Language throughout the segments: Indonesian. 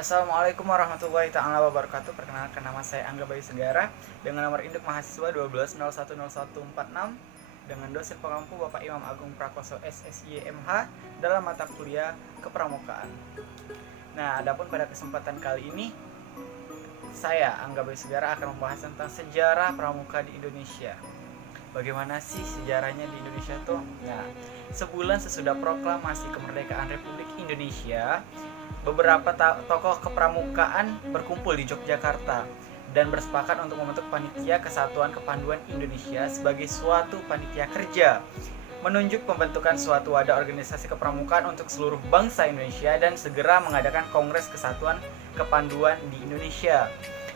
Assalamualaikum warahmatullahi taala wabarakatuh. Perkenalkan, nama saya Angga Bayu Segara dengan nomor induk mahasiswa 12010146 dengan dosen pengampu Bapak Imam Agung Prakoso SSYMH dalam mata kuliah Kepramukaan. Nah, adapun pada kesempatan kali ini saya Angga Bayu Segara akan membahas tentang sejarah pramuka di Indonesia. Bagaimana sih sejarahnya di Indonesia tuh? Nah, sebulan sesudah proklamasi kemerdekaan Republik Indonesia, beberapa tokoh kepramukaan berkumpul di Yogyakarta dan bersepakat untuk membentuk Panitia Kesatuan Kepanduan Indonesia sebagai suatu panitia kerja, menunjuk pembentukan suatu wadah organisasi kepramukaan untuk seluruh bangsa Indonesia dan segera mengadakan Kongres Kesatuan Kepanduan di Indonesia.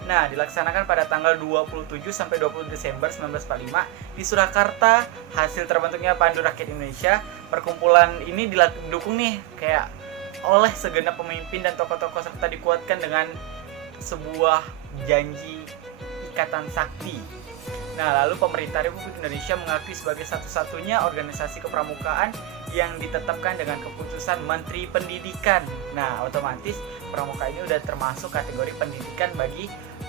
Nah, dilaksanakan pada tanggal 27 sampai 20 Desember 1945 di Surakarta. Hasil terbentuknya Pandu Rakyat Indonesia. Perkumpulan ini didukung nih kayak oleh segenap pemimpin dan tokoh-tokoh serta dikuatkan dengan sebuah janji ikatan sakti. Nah, lalu pemerintah Republik Indonesia mengakui sebagai satu-satunya organisasi kepramukaan yang ditetapkan dengan keputusan Menteri Pendidikan. Nah, otomatis pramuka ini udah termasuk kategori pendidikan bagi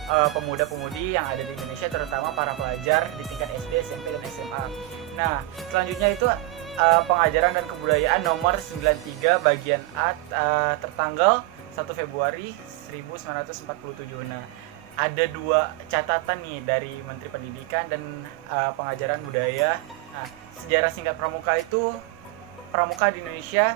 pemuda-pemudi yang ada di Indonesia, terutama para pelajar di tingkat SD, SMP, dan SMA. Nah, selanjutnya itu pengajaran dan kebudayaan nomor 93 bagian A tertanggal 1 Februari 1947. Nah, ada dua catatan nih dari Menteri Pendidikan dan pengajaran budaya. Nah, sejarah singkat pramuka itu, pramuka di Indonesia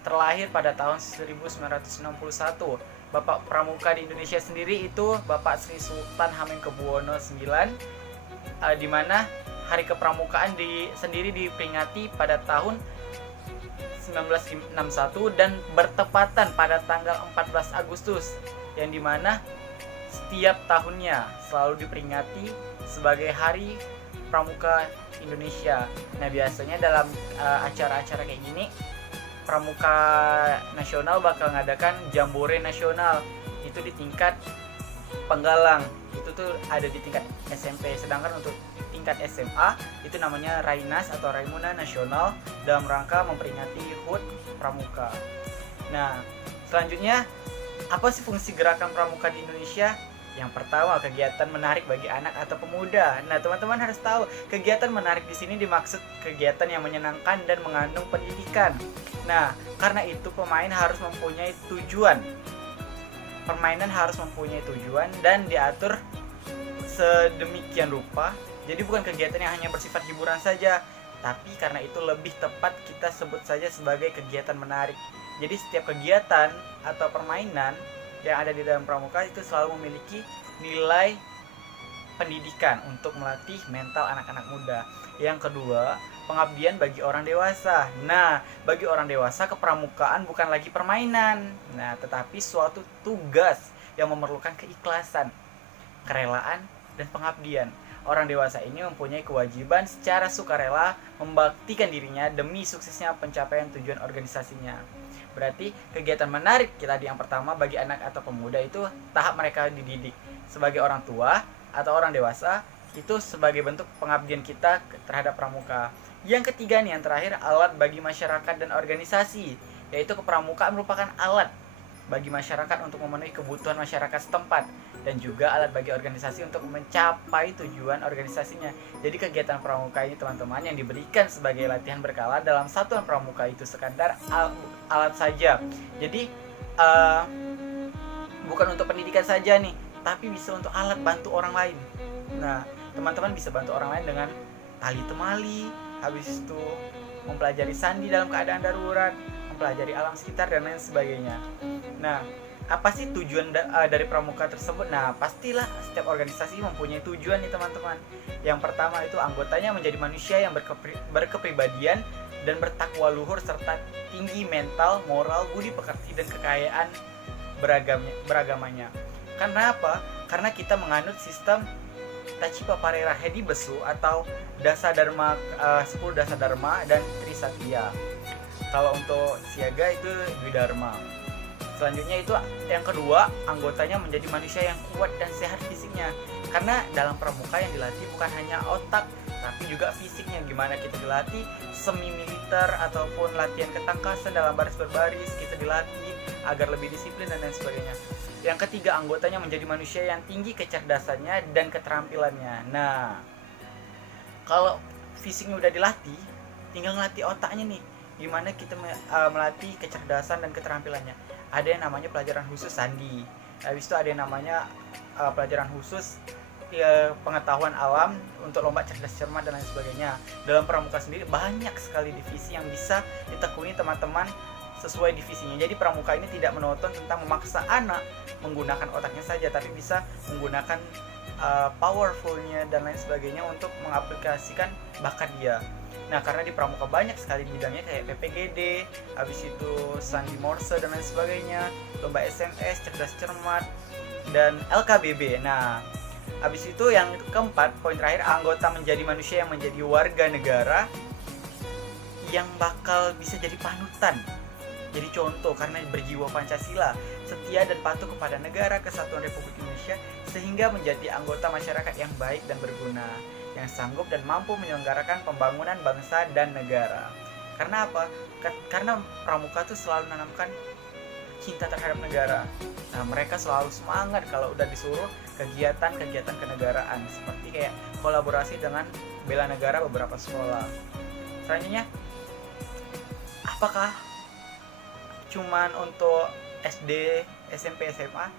terlahir pada tahun 1961. Bapak pramuka di Indonesia sendiri itu Bapak Sri Sultan Hamengkubuwono IX, di mana Hari Kepramukaan sendiri diperingati pada tahun 1961 dan bertepatan pada tanggal 14 Agustus, yang dimana setiap tahunnya selalu diperingati sebagai Hari Pramuka Indonesia. Nah, biasanya dalam acara-acara kayak gini, pramuka nasional bakal ngadakan jambore nasional itu di tingkat Penggalang. Itu tuh ada di tingkat SMP. Sedangkan untuk tingkat SMA itu namanya Rainas atau Raimuna Nasional dalam rangka memperingati HUT Pramuka. Nah, selanjutnya apa sih fungsi gerakan pramuka di Indonesia? Yang pertama, kegiatan menarik bagi anak atau pemuda. Nah, teman-teman harus tahu, kegiatan menarik di sini dimaksud kegiatan yang menyenangkan dan mengandung pendidikan. Nah, karena itu pemain harus mempunyai tujuan. Permainan harus mempunyai tujuan dan diatur sedemikian rupa. Jadi bukan kegiatan yang hanya bersifat hiburan saja, tapi karena itu lebih tepat kita sebut saja sebagai kegiatan menarik. Jadi setiap kegiatan atau permainan yang ada di dalam pramuka itu selalu memiliki nilai pendidikan untuk melatih mental anak-anak muda. Yang kedua, pengabdian bagi orang dewasa. Nah, bagi orang dewasa kepramukaan bukan lagi permainan, tetapi suatu tugas yang memerlukan keikhlasan, kerelaan, dan pengabdian. Orang dewasa ini mempunyai kewajiban secara sukarela membaktikan dirinya demi suksesnya pencapaian tujuan organisasinya. Berarti kegiatan menarik kita yang pertama bagi anak atau pemuda itu tahap mereka dididik sebagai orang tua atau orang dewasa, itu sebagai bentuk pengabdian kita terhadap pramuka. Yang ketiga nih, yang terakhir, alat bagi masyarakat dan organisasi, yaitu kepramukaan merupakan alat bagi masyarakat untuk memenuhi kebutuhan masyarakat setempat dan juga alat bagi organisasi untuk mencapai tujuan organisasinya. Jadi kegiatan pramuka ini teman-teman yang diberikan sebagai latihan berkala dalam satuan pramuka itu sekadar alat saja. Jadi bukan untuk pendidikan saja nih, tapi bisa untuk alat bantu orang lain. Nah, teman-teman bisa bantu orang lain dengan tali temali, habis itu mempelajari sandi dalam keadaan darurat, mempelajari alam sekitar dan lain sebagainya. Nah, apa sih tujuan dari pramuka tersebut? Nah, pastilah setiap organisasi mempunyai tujuan nih teman-teman. Yang pertama itu anggotanya menjadi manusia yang berkepribadian dan bertakwa luhur serta tinggi mental, moral, budi pekerti dan kekayaan beragamanya. Karena apa? Karena kita menganut sistem Tacipa Parera Hedi Besu atau Dasa Dharma, 10 Dasa Dharma dan Trisatya. Kalau untuk siaga itu Dwidharma. Selanjutnya itu yang kedua, anggotanya menjadi manusia yang kuat dan sehat fisiknya. Karena dalam pramuka yang dilatih bukan hanya otak, tapi juga fisiknya, gimana kita dilatih semi militer ataupun latihan ketangkasan dalam baris berbaris, kita dilatih agar lebih disiplin dan lain sebagainya. Yang ketiga, anggotanya menjadi manusia yang tinggi kecerdasannya dan keterampilannya. Nah, kalau fisiknya udah dilatih, tinggal ngelatih otaknya nih, gimana kita melatih kecerdasan dan keterampilannya. Ada yang namanya pelajaran khusus sandi, habis itu ada yang namanya pelajaran khusus pengetahuan alam untuk lomba cerdas cermat dan lain sebagainya. Dalam pramuka sendiri banyak sekali divisi yang bisa ditekuni teman-teman sesuai divisinya. Jadi pramuka ini tidak menonton tentang memaksa anak menggunakan otaknya saja, tapi bisa menggunakan powerfulnya dan lain sebagainya untuk mengaplikasikan bakat dia. Nah, karena di pramuka banyak sekali bidangnya kayak PPGD, habis itu sandi morse dan lain sebagainya, lomba SMS, cerdas cermat, dan LKBB. Nah, habis itu yang keempat, poin terakhir, anggota menjadi manusia yang menjadi warga negara yang bakal bisa jadi panutan, jadi contoh karena berjiwa Pancasila, setia dan patuh kepada negara kesatuan Republik Indonesia, sehingga menjadi anggota masyarakat yang baik dan berguna, yang sanggup dan mampu menyelenggarakan pembangunan bangsa dan negara. Karena apa? Karena pramuka tuh selalu menanamkan cinta terhadap negara. Nah, mereka selalu semangat kalau udah disuruh kegiatan-kegiatan kenegaraan, seperti kayak kolaborasi dengan bela negara beberapa sekolah. Selanjutnya, apakah cuman untuk SD, SMP, SMA?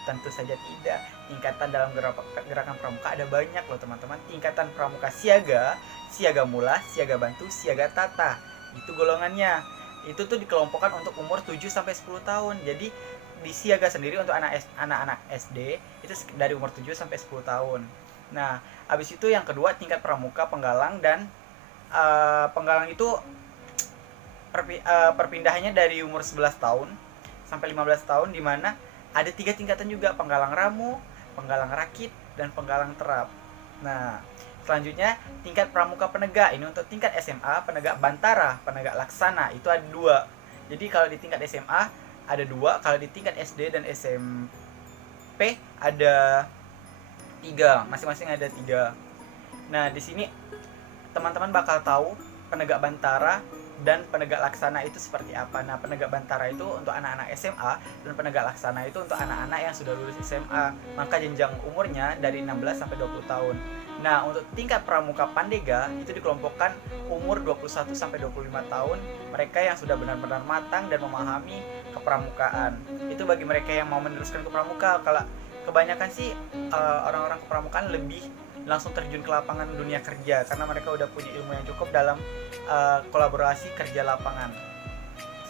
Tentu saja tidak. Tingkatan dalam gerakan pramuka ada banyak loh teman-teman. Tingkatan pramuka siaga, siaga mula, siaga bantu, siaga tata. Itu golongannya. Itu tuh dikelompokkan untuk umur 7-10 tahun. Jadi di siaga sendiri untuk anak-anak SD itu dari umur 7-10 tahun. Nah, habis itu yang kedua tingkat pramuka penggalang, dan penggalang itu perpindahannya dari umur 11 tahun sampai 15 tahun, di mana ada 3 tingkatan juga, penggalang ramu, penggalang rakit, dan penggalang terap. Nah, selanjutnya tingkat pramuka penegak. Ini untuk tingkat SMA, penegak bantara, penegak laksana, itu ada 2. Jadi kalau di tingkat SMA ada 2, kalau di tingkat SD dan SMP ada 3, masing-masing ada 3. Nah, di sini teman-teman bakal tahu penegak bantara dan penegak laksana itu seperti apa. Nah, penegak bantara itu untuk anak-anak SMA, dan penegak laksana itu untuk anak-anak yang sudah lulus SMA, maka jenjang umurnya dari 16 sampai 20 tahun. Nah, untuk tingkat pramuka pandega itu dikelompokkan umur 21 sampai 25 tahun, mereka yang sudah benar-benar matang dan memahami kepramukaan. Itu bagi mereka yang mau meneruskan ke pramuka. Kalau kebanyakan sih orang-orang kepramukaan lebih langsung terjun ke lapangan dunia kerja, karena mereka udah punya ilmu yang cukup dalam kolaborasi kerja lapangan.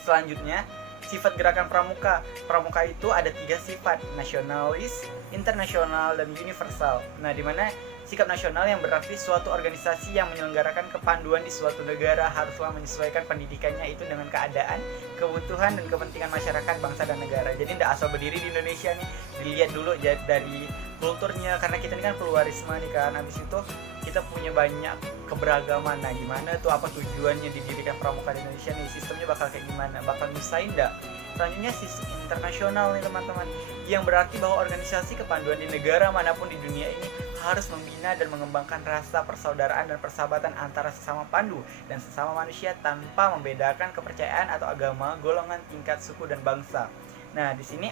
Selanjutnya, sifat gerakan pramuka. Pramuka itu ada 3 sifat, nasionalis, internasional, dan universal. Nah, di mana sikap nasional yang berarti suatu organisasi yang menyelenggarakan kepanduan di suatu negara haruslah menyesuaikan pendidikannya itu dengan keadaan, kebutuhan, dan kepentingan masyarakat, bangsa, dan negara. Jadi tidak asal berdiri di Indonesia nih, dilihat dulu dari kulturnya, karena kita ini kan pluralisme nih kan. Habis itu kita punya banyak keberagaman. Nah, gimana tuh, apa tujuannya didirikan pramuka di Indonesia nih, sistemnya bakal kayak gimana, bakal nyusahin enggak? Selanjutnya sistem internasional nih teman-teman, yang berarti bahwa organisasi kepanduan di negara manapun di dunia ini harus membina dan mengembangkan rasa persaudaraan dan persahabatan antara sesama pandu dan sesama manusia tanpa membedakan kepercayaan atau agama, golongan, tingkat, suku, dan bangsa. Nah, di sini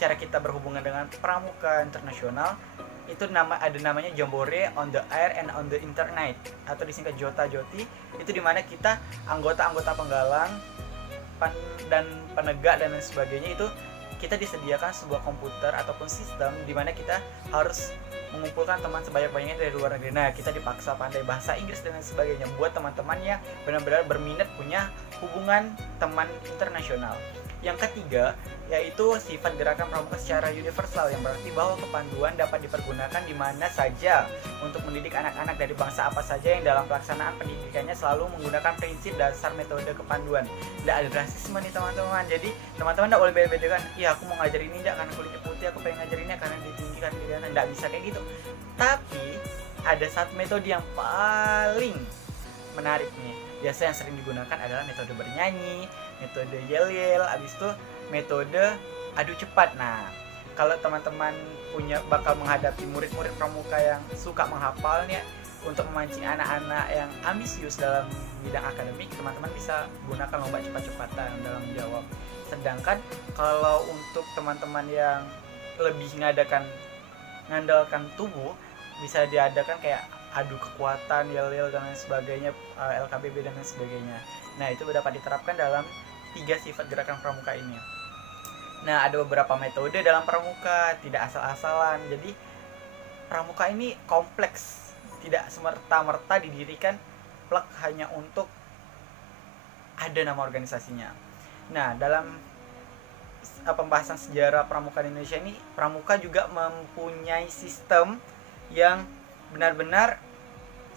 cara kita berhubungan dengan pramuka internasional itu ada namanya Jambore on the Air and on the Internet, atau disingkat Jota Joti. Itu dimana kita anggota-anggota penggalang dan penegak dan lain sebagainya, itu kita disediakan sebuah komputer ataupun sistem di mana kita harus mengumpulkan teman sebanyak-banyaknya dari luar negeri. Nah, kita dipaksa pandai bahasa Inggris dan lain sebagainya buat teman-teman yang benar-benar berminat punya hubungan teman internasional. Yang ketiga, yaitu sifat gerakan pramuka secara universal, yang berarti bahwa kepanduan dapat dipergunakan di mana saja untuk mendidik anak-anak dari bangsa apa saja yang dalam pelaksanaan pendidikannya selalu menggunakan prinsip dasar metode kepanduan. Tidak ada rasisme nih teman-teman. Jadi teman-teman tidak boleh beda-bedakan, iya aku mau ngajar ini karena kulitnya putih, aku pengen ngajar ini karena dia tinggi, karena dia ganteng. Tidak bisa kayak gitu. Tapi ada satu metode yang paling menarik nih, biasa yang sering digunakan adalah metode bernyanyi, metode yel-yel, abis itu metode adu cepat. Nah, kalau teman-teman bakal menghadapi murid-murid pramuka yang suka menghafalnya, untuk memancing anak-anak yang ambisius dalam bidang akademik, teman-teman bisa gunakan lomba cepat-cepatan dalam menjawab. Sedangkan kalau untuk teman-teman yang lebih ngandalkan tubuh, bisa diadakan kayak adu kekuatan, yel-yel dan lain sebagainya, LKBB dan lain sebagainya. Nah, itu dapat diterapkan dalam 3 sifat gerakan pramuka ini. Nah, ada beberapa metode dalam pramuka, tidak asal-asalan. Jadi, pramuka ini kompleks, tidak semerta-merta didirikan plek hanya untuk ada nama organisasinya. Nah, dalam pembahasan sejarah pramuka di Indonesia ini, pramuka juga mempunyai sistem yang benar-benar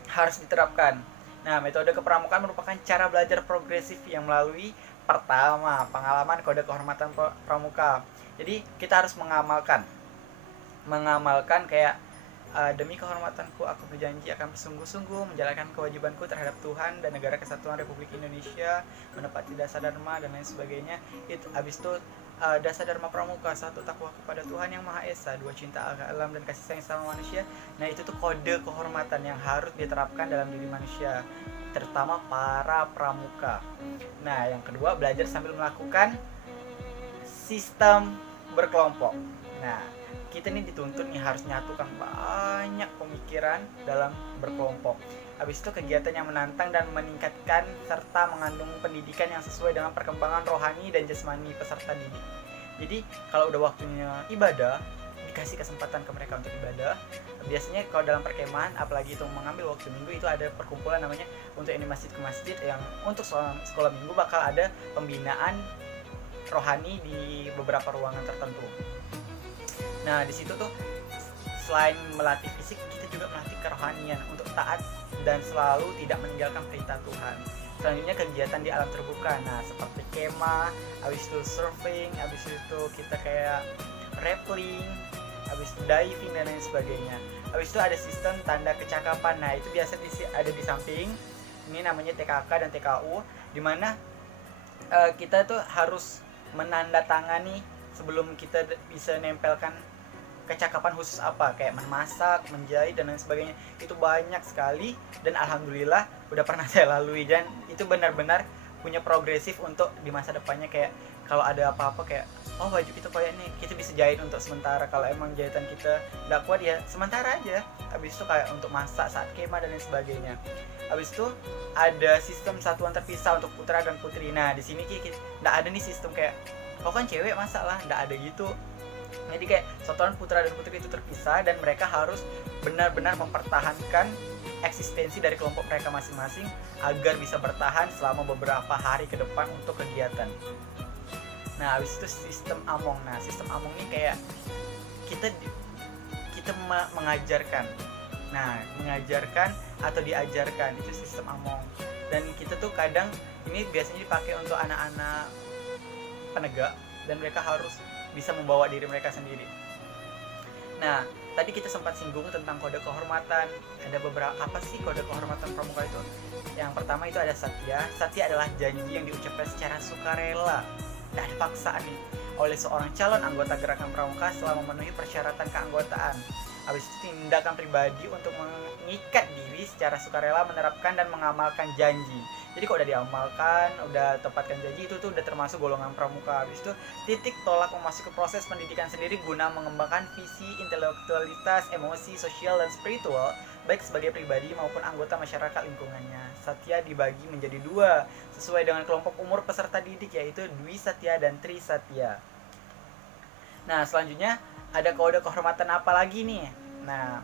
harus diterapkan. Nah, metode kepramukaan merupakan cara belajar progresif yang melalui pertama, pengalaman kode kehormatan pramuka. Jadi, kita harus mengamalkan kayak demi kehormatanku aku berjanji akan bersungguh-sungguh menjalankan kewajibanku terhadap Tuhan dan negara kesatuan Republik Indonesia, menepati dasar dharma dan lain sebagainya. Itu habis itu dasar dharma pramuka, 1, takwa kepada Tuhan yang Maha Esa, 2, cinta alam dan kasih sayang sama manusia. Nah, itu tuh kode kehormatan yang harus diterapkan dalam diri manusia, terutama para pramuka. Nah, yang kedua, belajar sambil melakukan sistem berkelompok. Nah, kita nih dituntut nih harus nyatukan banyak pemikiran dalam berkelompok. Habis itu kegiatan yang menantang dan meningkatkan serta mengandung pendidikan yang sesuai dengan perkembangan rohani dan jasmani peserta didik. Jadi kalau udah waktunya ibadah, dikasih kesempatan ke mereka untuk ibadah. Biasanya kalau dalam perkemahan, apalagi itu mengambil waktu minggu, itu ada perkumpulan namanya untuk ini masjid ke masjid, yang untuk sekolah minggu bakal ada pembinaan rohani di beberapa ruangan tertentu. Nah, di situ tuh selain melatih fisik, kita juga melatih kerohanian untuk taat dan selalu tidak meninggalkan perintah Tuhan. Selanjutnya kegiatan di alam terbuka. Nah, seperti kemah, habis itu surfing, habis itu kita kayak rappelling, habis itu diving dan lain sebagainya. Habis itu ada sistem tanda kecakapan. Nah, itu biasa ada di samping. Ini namanya TKK dan TKU, di mana kita tuh harus menandatangani sebelum kita bisa nempelkan kecakapan khusus apa, kayak memasak, menjahit dan lain sebagainya. Itu banyak sekali dan alhamdulillah udah pernah saya lalui, dan itu benar-benar punya progresif untuk di masa depannya. Kayak kalau ada apa-apa kayak baju kita kayak nih, kita bisa jahit untuk sementara. Kalau emang jahitan kita nggak kuat ya sementara aja. Habis itu kayak untuk masak saat kemah dan lain sebagainya. Habis itu ada sistem satuan terpisah untuk putra dan putri. Nah, di sini kita nggak ada nih sistem kayak kau kan cewek masak lah, nggak ada gitu. Jadi kayak satuan putra dan putri itu terpisah, dan mereka harus benar-benar mempertahankan eksistensi dari kelompok mereka masing-masing agar bisa bertahan selama beberapa hari ke depan untuk kegiatan. Nah, habis itu sistem among. Nah, sistem among ini kayak kita mengajarkan. Nah, mengajarkan atau diajarkan, itu sistem among. Dan kita tuh kadang ini biasanya dipakai untuk anak-anak penegak, dan mereka harus bisa membawa diri mereka sendiri. Nah, tadi kita sempat singgung tentang kode kehormatan. Ada beberapa, apa sih kode kehormatan pramuka itu? Yang pertama itu ada satya. Satya adalah janji yang diucapkan secara sukarela, tidak ada paksaan nih, oleh seorang calon anggota gerakan pramuka setelah memenuhi persyaratan keanggotaan. Habis itu tindakan pribadi untuk mengikat diri secara sukarela menerapkan dan mengamalkan janji. Jadi kalau udah diamalkan, udah tepatkan janji, itu tuh udah termasuk golongan pramuka. Habis itu titik tolak memasuki proses pendidikan sendiri guna mengembangkan visi, intelektualitas, emosi, sosial, dan spiritual baik sebagai pribadi maupun anggota masyarakat lingkungannya. Satya dibagi menjadi 2 sesuai dengan kelompok umur peserta didik, yaitu Dwi Satya dan Tri Satya. Nah, selanjutnya ada kode kehormatan apa lagi nih? Nah,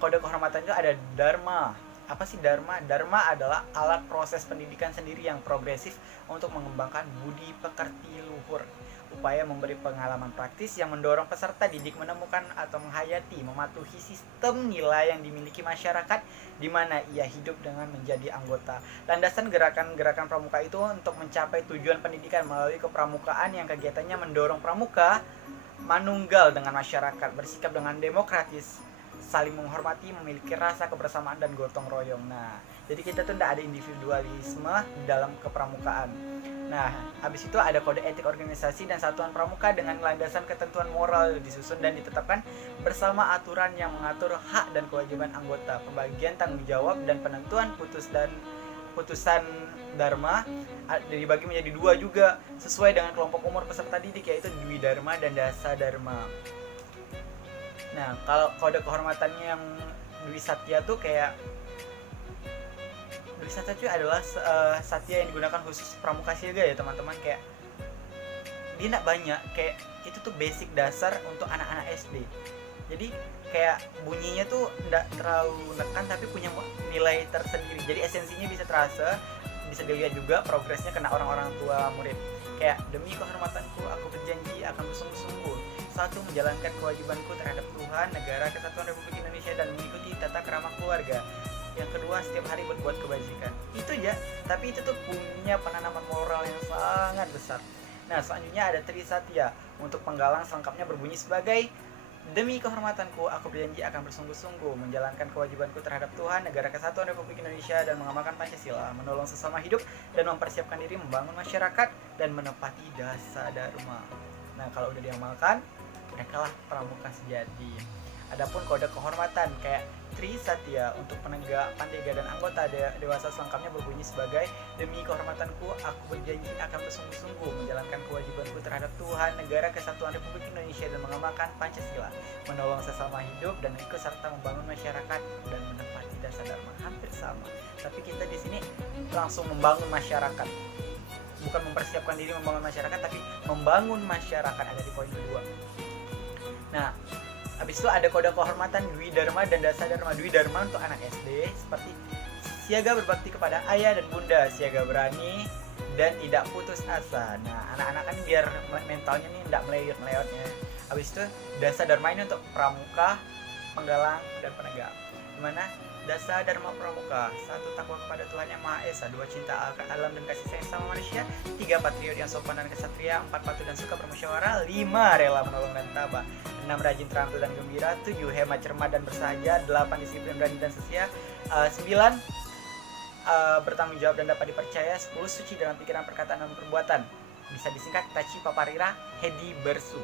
kode kehormatan itu ada dharma. Apa sih dharma? Dharma adalah alat proses pendidikan sendiri yang progresif untuk mengembangkan budi pekerti luhur. Upaya memberi pengalaman praktis yang mendorong peserta didik menemukan atau menghayati, mematuhi sistem nilai yang dimiliki masyarakat di mana ia hidup dengan menjadi anggota. Landasan gerakan-gerakan pramuka itu untuk mencapai tujuan pendidikan melalui kepramukaan yang kegiatannya mendorong pramuka manunggal dengan masyarakat, bersikap dengan demokratis, saling menghormati, memiliki rasa kebersamaan dan gotong royong. Nah, jadi kita tuh tidak ada individualisme dalam kepramukaan. Nah, habis itu ada kode etik organisasi dan satuan pramuka dengan landasan ketentuan moral disusun dan ditetapkan bersama aturan yang mengatur hak dan kewajiban anggota, pembagian tanggung jawab dan penentuan putusan dharma dibagi menjadi 2 juga sesuai dengan kelompok umur peserta didik, yaitu Dwi Dharma dan Dasa Dharma. Nah, kalau kode kehormatannya yang Dwi Satya tuh kayak Dwi Satya itu adalah satya yang digunakan khusus pramuka siaga ya teman-teman. Kayak dia tidak banyak, kayak itu tuh basic dasar untuk anak-anak SD. Jadi kayak bunyinya tuh tidak terlalu menekan tapi punya nilai tersendiri. Jadi esensinya bisa terasa, bisa dilihat juga progresnya kena orang-orang tua murid. Kayak demi kehormatanku aku berjanji akan bersungguh-sungguh 1. Menjalankan kewajibanku terhadap Tuhan, negara, kesatuan Republik Indonesia dan mengikuti tata krama keluarga. Yang kedua, setiap hari berbuat kebajikan. Itu aja, tapi itu tuh punya penanaman moral yang sangat besar. Nah, selanjutnya ada Tri Satya. Untuk penggalang selengkapnya berbunyi sebagai demi kehormatanku, aku berjanji akan bersungguh-sungguh menjalankan kewajibanku terhadap Tuhan, negara kesatuan Republik Indonesia dan mengamalkan Pancasila, menolong sesama hidup dan mempersiapkan diri membangun masyarakat dan menepati dasa dharma. Nah, kalau udah diamalkan, merekalah pramuka sejati. Adapun kode kehormatan kayak Tri Satya untuk penegak, pandega dan anggota dewasa selengkapnya berbunyi sebagai demi kehormatanku aku berjanji akan bersungguh-sungguh menjalankan kewajibanku terhadap Tuhan, negara, kesatuan Republik Indonesia dan mengamalkan Pancasila, menolong sesama hidup dan ikut serta membangun masyarakat dan menepati dasa dharma. Hampir sama, tapi kita di sini langsung membangun masyarakat, bukan mempersiapkan diri membangun masyarakat, tapi membangun masyarakat, ada di poin kedua. Nah, habis itu ada kode kehormatan Dwi Dharma dan Dasa Dharma. Dwi Dharma untuk anak SD seperti siaga berbakti kepada ayah dan bunda, siaga berani dan tidak putus asa. Nah, anak-anak kan biar mentalnya nih tidak melewat-melewatnya. Habis itu Dasa Dharma ini untuk pramuka, penggalang dan penegak. Dimana Dasa Dharma Pramuka, 1. Takwa kepada Tuhan Yang Maha Esa, 2. Cinta alam dan kasih sayang sama manusia, 3. Patriot yang sopan dan kesatria, 4. Patuh dan suka bermusyawarah, 5. Rela menolong dan tabah, 6. Rajin terampil dan gembira, 7. Hemat cermat dan bersahaja, 8. Disiplin berani dan setia, 9. Bertanggung jawab dan dapat dipercaya, 10. Suci dalam pikiran, perkataan dan perbuatan. Bisa disingkat Taci Paparira Hedi Bersu.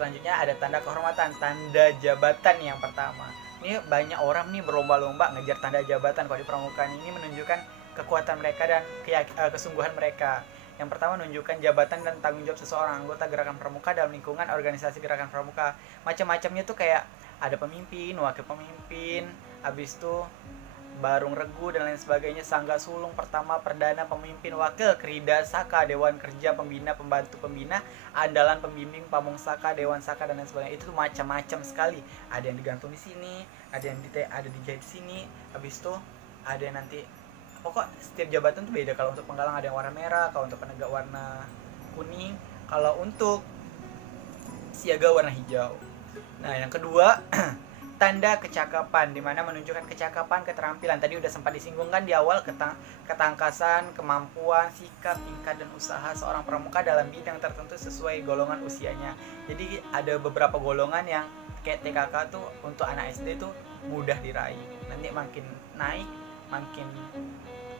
Selanjutnya ada tanda kehormatan, tanda jabatan yang pertama. Ini banyak orang nih berlomba-lomba ngejar tanda jabatan kalau di pramuka. Ini menunjukkan kekuatan mereka dan kesungguhan mereka. Yang pertama, menunjukkan jabatan dan tanggung jawab seseorang anggota gerakan pramuka dalam lingkungan organisasi gerakan pramuka. Macam-macamnya tuh kayak ada pemimpin, wakil pemimpin, habis itu barung regu dan lain sebagainya, sangga sulung pertama, perdana, pemimpin, wakil, krida, saka, dewan kerja, pembina, pembantu pembina, andalan, pembimbing, pamong saka, dewan saka dan lain sebagainya. Itu tuh macam-macam sekali. Ada yang digantung di sini, ada yang dijahit di sini, habis itu ada yang nanti pokok setiap jabatan tuh beda. Kalau untuk penggalang ada yang warna merah, kalau untuk penegak warna kuning, kalau untuk siaga warna hijau. Nah, yang kedua tanda kecakapan, dimana menunjukkan kecakapan, keterampilan. Tadi udah sempat disinggungkan di awal, ketangkasan, kemampuan, sikap, tingkat dan usaha seorang pramuka dalam bidang tertentu sesuai golongan usianya. Jadi ada beberapa golongan yang kayak TKK tuh untuk anak SD tuh mudah diraih. Nanti makin naik, makin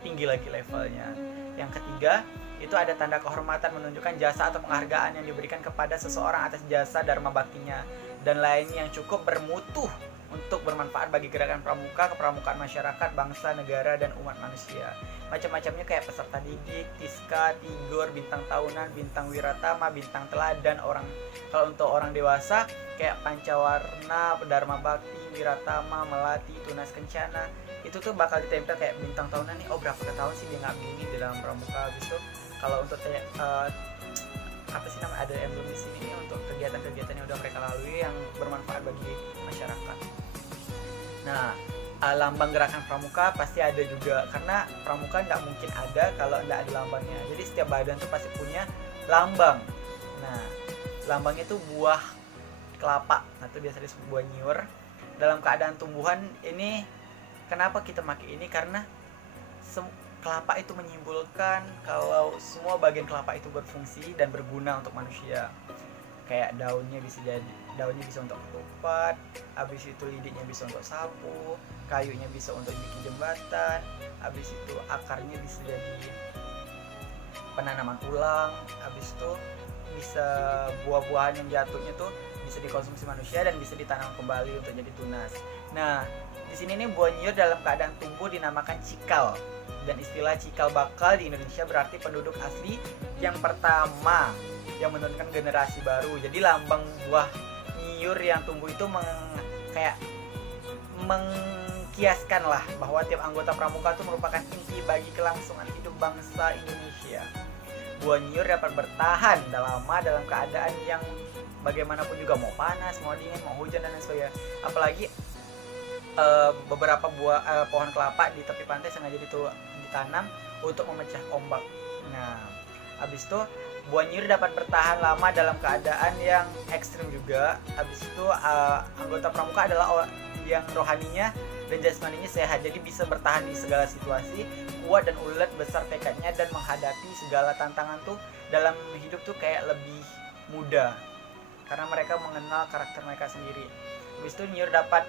tinggi lagi levelnya. Yang ketiga, itu ada tanda kehormatan, menunjukkan jasa atau penghargaan yang diberikan kepada seseorang atas jasa dharma baktinya dan lainnya yang cukup bermutu untuk bermanfaat bagi gerakan pramuka, kepramukaan masyarakat, bangsa, negara, dan umat manusia. Macam-macamnya kayak peserta didik, tiska, tigor, bintang tahunan, bintang wiratama, bintang teladan. Kalau untuk orang dewasa kayak pancawarna, dharma bakti, wiratama, melati, tunas kencana. Itu tuh bakal ditempel kayak bintang tahunan nih, oh berapa tahun sih dia ngabdi di dalam pramuka. Habis itu kalau untuk apa sih namanya, ada emblem di sini untuk kegiatan-kegiatan yang udah mereka lalui yang bermanfaat bagi masyarakat. Nah, lambang gerakan pramuka pasti ada juga, karena pramuka nggak mungkin ada kalau nggak ada lambangnya. Jadi setiap badan tuh pasti punya lambang. Nah, lambangnya tuh buah kelapa, atau biasa disebut buah nyiur. Dalam keadaan tumbuhan ini, kenapa kita pakai ini? Karena kelapa itu menyimbolkan kalau semua bagian kelapa itu berfungsi dan berguna untuk manusia. Kayak daunnya bisa untuk ketupat, habis itu lidiknya bisa untuk sapu, kayunya bisa untuk bikin jembatan, habis itu akarnya bisa jadi penanaman ulang. Habis itu bisa buah-buahan yang jatuhnya tuh bisa dikonsumsi manusia dan bisa ditanam kembali untuk jadi tunas. Nah, di sini nih buah nyiur dalam keadaan tumbuh dinamakan cikal. Dan istilah cikal bakal di Indonesia berarti penduduk asli yang pertama yang menurunkan generasi baru. Jadi lambang buah nyiur yang tumbuh itu kayak mengkiaskan lah bahwa tiap anggota pramuka itu merupakan inti bagi kelangsungan hidup bangsa Indonesia. Buah nyiur dapat bertahan lama dalam keadaan yang bagaimanapun juga, mau panas, mau dingin, mau hujan dan lain sebagainya. Apalagi beberapa pohon kelapa di tepi pantai sengaja ditanam untuk memecah ombak. Nah, habis itu buah nyiur dapat bertahan lama dalam keadaan yang ekstrim juga. Habis itu anggota pramuka adalah yang rohaninya dan jasmaninya sehat, jadi bisa bertahan di segala situasi, kuat dan ulet besar tekadnya dan menghadapi segala tantangan tuh dalam hidup tuh kayak lebih mudah karena mereka mengenal karakter mereka sendiri. Habis itu nyiur dapat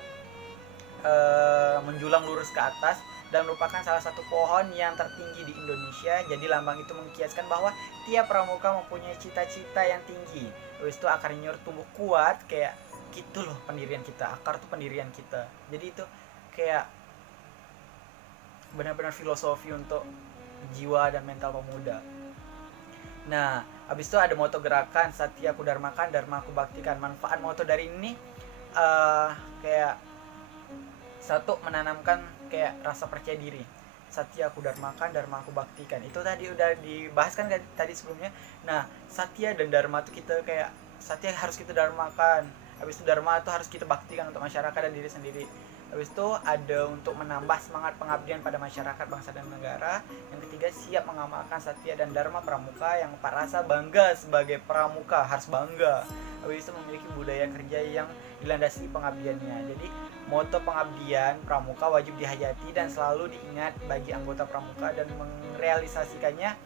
menjulang lurus ke atas dan merupakan salah satu pohon yang tertinggi di Indonesia. Jadi lambang itu mengkiaskan bahwa tiap pramuka mempunyai cita-cita yang tinggi. Habis itu akar nyiur tumbuh kuat, kayak gitu loh pendirian kita. Akar tuh pendirian kita. Jadi itu kayak benar-benar filosofi untuk jiwa dan mental pemuda. Nah, habis itu ada moto gerakan Satya Aku Dharmakan, Dharma Aku Baktikan. Manfaat moto dari ini kayak satu, menanamkan kayak rasa percaya diri. Satya Aku Dharmakan, Dharma Aku Baktikan. Itu tadi udah dibahas kan tadi sebelumnya. Nah, Satya dan Dharma itu kita kayak Satya harus kita dharmakan. Habis itu Dharma itu harus kita baktikan untuk masyarakat dan diri sendiri. Habis itu ada untuk menambah semangat pengabdian pada masyarakat, bangsa dan negara. Yang ketiga, siap mengamalkan Satya dan Dharma pramuka. Yang keempat, rasa bangga sebagai pramuka, harus bangga. Habis itu memiliki budaya kerja yang dilandasi pengabdiannya. Jadi moto pengabdian pramuka wajib dihayati dan selalu diingat bagi anggota pramuka dan merealisasikannya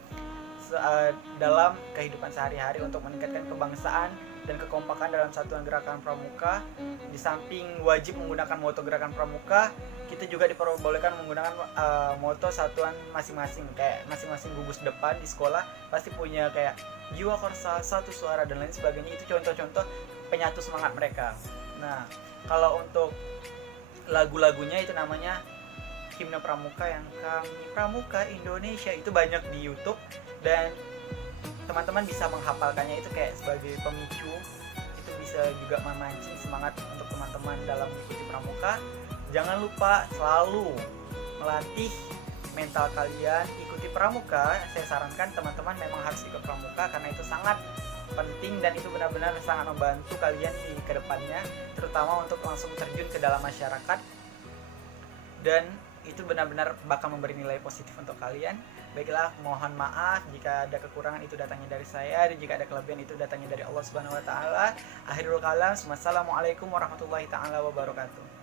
dalam kehidupan sehari-hari untuk meningkatkan kebangsaan dan kekompakan dalam satuan gerakan pramuka. Di samping wajib menggunakan moto gerakan pramuka, kita juga diperbolehkan menggunakan moto satuan masing-masing. Kayak masing-masing gugus depan di sekolah pasti punya kayak jiwa korsa, satu suara dan lain sebagainya. Itu contoh-contoh penyatu semangat mereka. Nah, kalau untuk lagu-lagunya itu namanya Himne Pramuka yang Kami Pramuka Indonesia, itu banyak di YouTube dan teman-teman bisa menghafalkannya. Itu kayak sebagai pemicu, itu bisa juga memancing semangat untuk teman-teman dalam mengikuti pramuka. Jangan lupa selalu melatih mental kalian, ikuti pramuka. Saya sarankan teman-teman memang harus ikut pramuka karena itu sangat penting dan itu benar-benar sangat membantu kalian di kedepannya, terutama untuk langsung terjun ke dalam masyarakat, dan itu benar-benar bakal memberi nilai positif untuk kalian. Baiklah, mohon maaf jika ada kekurangan, itu datangnya dari saya, dan jika ada kelebihan itu datangnya dari Allah Subhanahu wa taala. Akhirul kalam, wassalamualaikum warahmatullahi taala wabarakatuh.